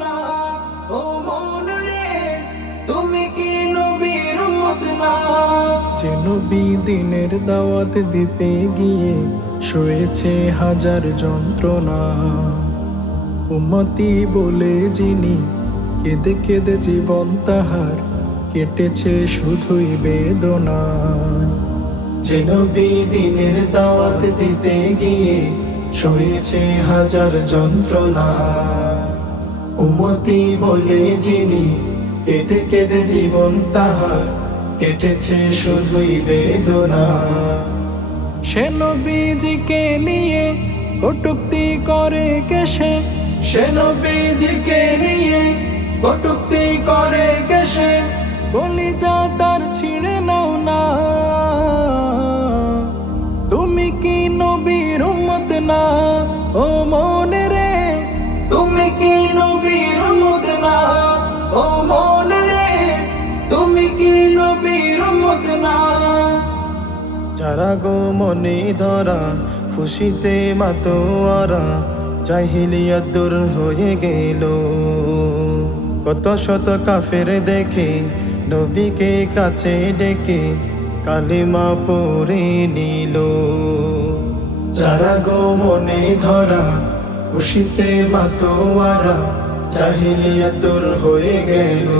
না। ও দিনের দাওয়াত দিতে গিয়ে শুয়েছে হাজার যন্ত্রণা। উম্মতি বলে যিনি কেঁদে কেঁদে জীবন তাহার, কেটেছে শুধুই বেদনা। যে নবী দিনের দাওয়াত দিতে গিয়ে সয়েছে হাজার যন্ত্রণা। উমতি বলে যিনি কেঁদে কেঁদে জীবন তাহার, কেটেছে শুধুই বেদনা। সে নবীজিকে নিয়ে কটুক্তি করে কেসে, সে নবীজিকে নিয়ে কটুক্তি করে কেসে যা তার ছিঁড়ে নাও না। তুমি কি নবীর উম্মত না? ও মনে যারা গো মনে ধরা, খুশিতে মাতোয়ারা চাহিলিয়া দূর হয়ে গেল। কত শত কাফের দেখে, নবীকে কাছে ডেকে, কালিমা পরে নিল। যারা গো মনে ধরা, খুশিতে মাতোয়ারা চাহিলিয়া দূর হয়ে গেল।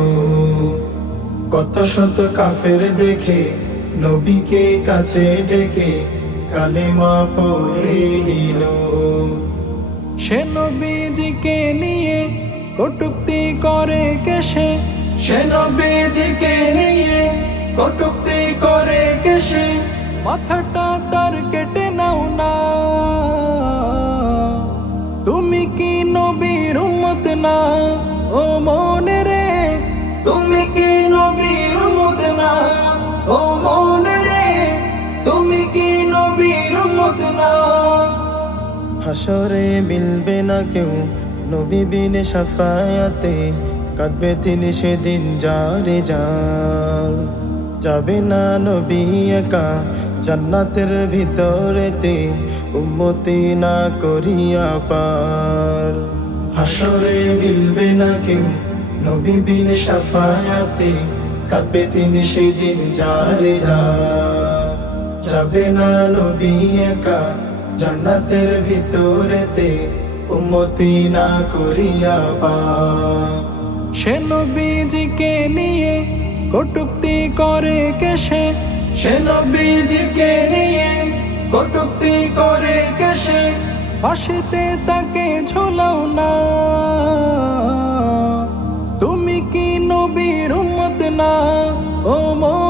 কত শত কাফের দেখে নবীকে কাছে ডেকে কালেমা পড়ে নিল। সে নবীজিকে নিয়ে কটুক্তি করে কেসে। সে নবীজিকে নিয়ে কটুক্তি করে কেসে। মাথাটা তার কেটে নাও না। তুমি কি নবীর উম্মত না? ও মনে রে, তুমি কি হাসরে মিলবে না কেউ। নবী বিনে সাফায়াতে কাঁদবে তিনি সেদিন যারে যার। যাবে না নবী একা জান্নাতের ভিতরেতে, উম্মতি না করিয়া পার। হাসরে মিলবে না কেউ। নবী বিন সাফায়াতে কাঁদবে তিনি সেদিন যারে যা যাবে না নবী একা জান্নাতের ভিতরেতে উম্মতি না করিয়া পা। সে নবীজিকে নিয়ে কটুক্তি করে কেসে। সে নবীজিকে নিয়ে কটুক্তি করে কেসে। ফাঁসিতে তাকে ঝোলাও না। তুমি কি নবীর উম্মত না? ও মনে